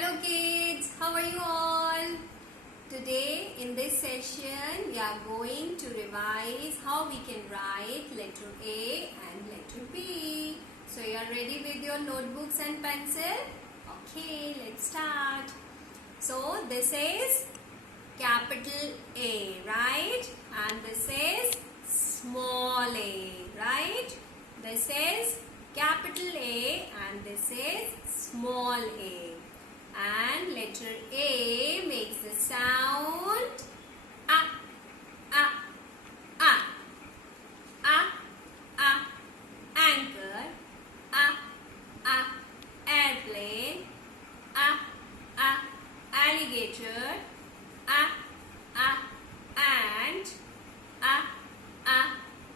Hello kids, how are you all? Today in this session we are going to revise how we can write letter A and letter B. So you are ready with your notebooks and pencil? Okay, let's start. So this is capital A, right? And this is small a, right? This is capital A and this is small a. And letter A makes the sound A, A, A, A, A, anchor, A, A, airplane, A, A, alligator, A, A, ant, A, A,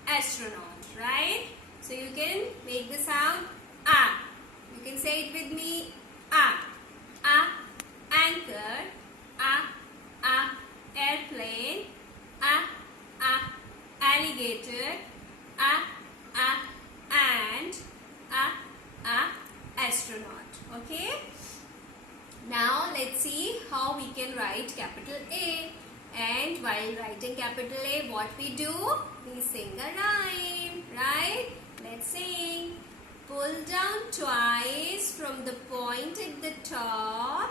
astronaut, right? So you can make the sound A. You can say it with me, A. A, anchor, A, airplane, A, alligator, A, ant, A, astronaut. Okay? Now let's see how we can write capital A. And while writing capital A, what we do? We sing a rhyme, right? Let's sing. Pull down twice from the point at the top.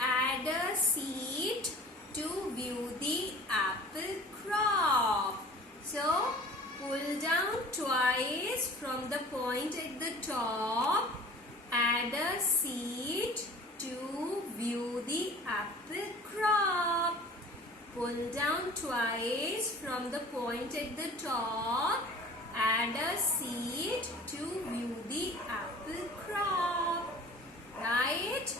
Add a seed to view the apple crop. So, pull down twice from the point at the top. Add a seed to view the apple crop. Pull down twice from the point at the top. Add a seed to view the apple crop, right?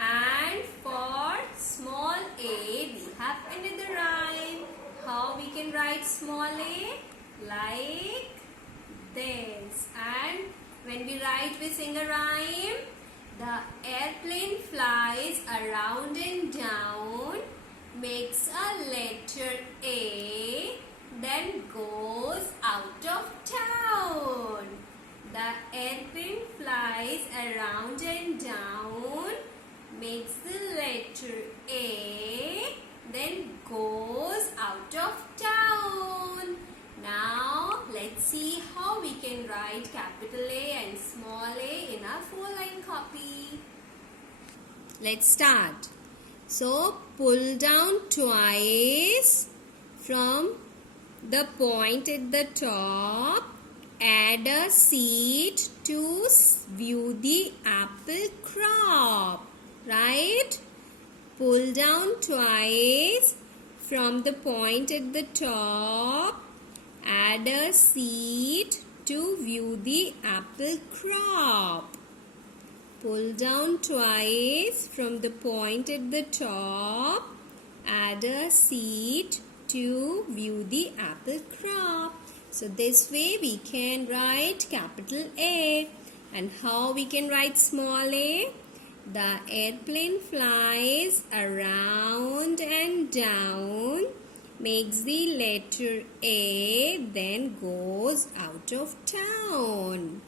And for small a, we have another rhyme. How we can write small a? Like this. And when we write, we sing a rhyme. The airplane flies around and down, makes a letter A, then goes out of town. The airplane flies around and down, makes the letter A, then goes out of town. Now let's see how we can write capital A and small a in our 4-line copy. Let's start. So pull down twice from the point at the top, add a seed to view the apple crop, right? Pull down twice from the point at the top, add a seed to view the apple crop. Pull down twice from the point at the top, add a seed to view the apple crop. So this way we can write capital A. And how we can write small a? The airplane flies around and down, makes the letter A, then goes out of town.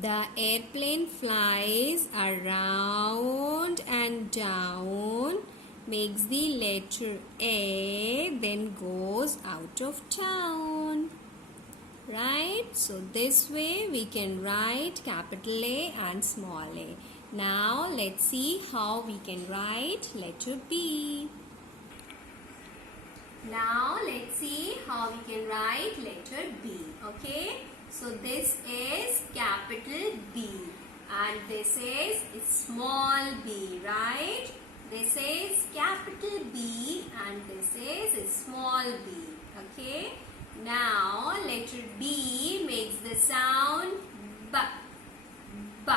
The airplane flies around and down, makes the letter A, then goes out of town, right? So this way we can write capital A and small a. Now let's see how we can write letter B. Now let's see how we can write letter B. Okay, so this is capital B and this is small b, right? This is capital B and this is small b. Okay. Now letter B makes the sound B, B,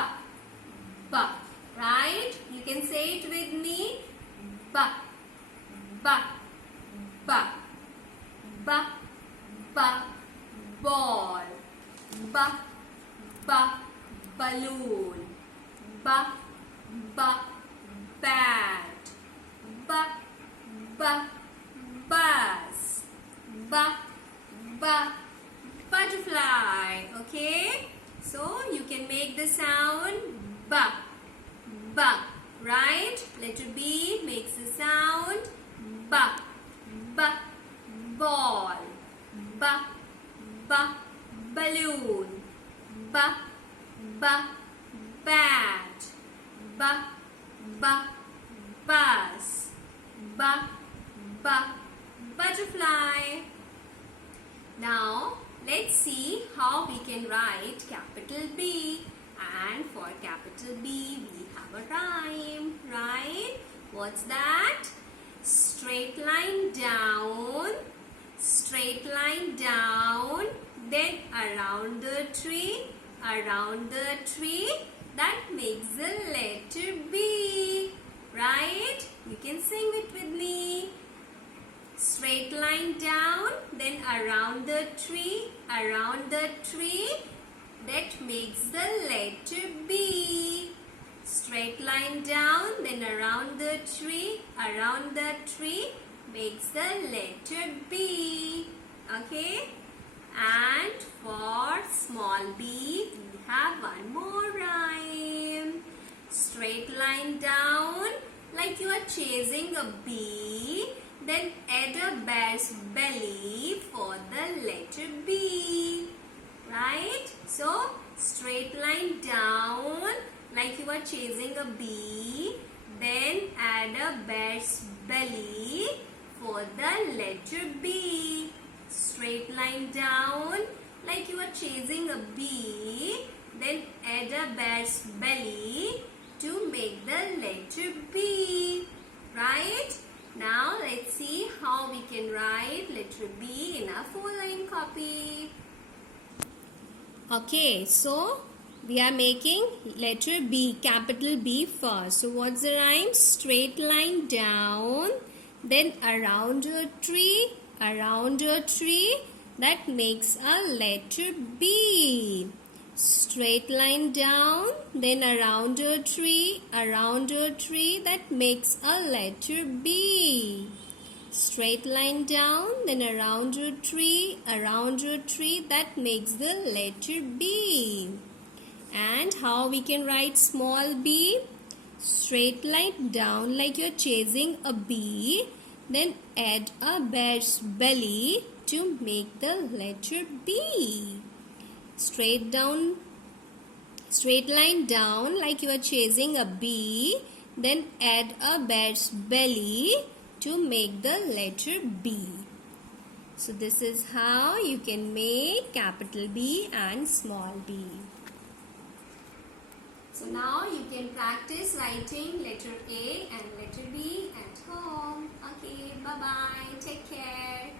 B. Right? You can say it with me. B, B, B, B, B. Ball. B, B, balloon. B, B, bat. B, B, bus. B, B, butterfly. Okay, so you can make the sound B, B, right? Letter B makes the sound B. B. Ball. B. B. Balloon. B. B. Bat. B. B. Bus. B. B. Butterfly. Now let's see how we can write capital B. And for capital B we have a rhyme, right? What's that? Straight line down, straight line down, then around the tree, that makes the letter B, right? You can sing it with me. Straight line down, then around the tree, that makes the letter B. Straight line down, then around the tree, makes the letter B. Okay? And for small b, we have one more rhyme. Straight line down, like you are chasing a bee, then add a bear's belly for the letter B. Right? So, straight line down, like you are chasing a bee, then add a bear's belly for the letter B. Straight line down, like you are chasing a bee, then add a bear's belly to make the letter B. Right? Now let's see how we can write letter B in our 4-line copy. Okay, so we are making letter B, capital B first. So what's the rhyme? Straight line down, then around a tree, that makes a letter B. Straight line down, then around a tree, that makes a letter B. Straight line down, then around a tree, that makes the letter B. And how we can write small b? Straight line down, like you're chasing a bee, then add a bear's belly to make the letter B. Straight line down, like you are chasing a bee, then add a bear's belly to make the letter B. So this is how you can make capital B and small b. So now you can practice writing letter A and letter B at home. Okay, bye-bye. Take care.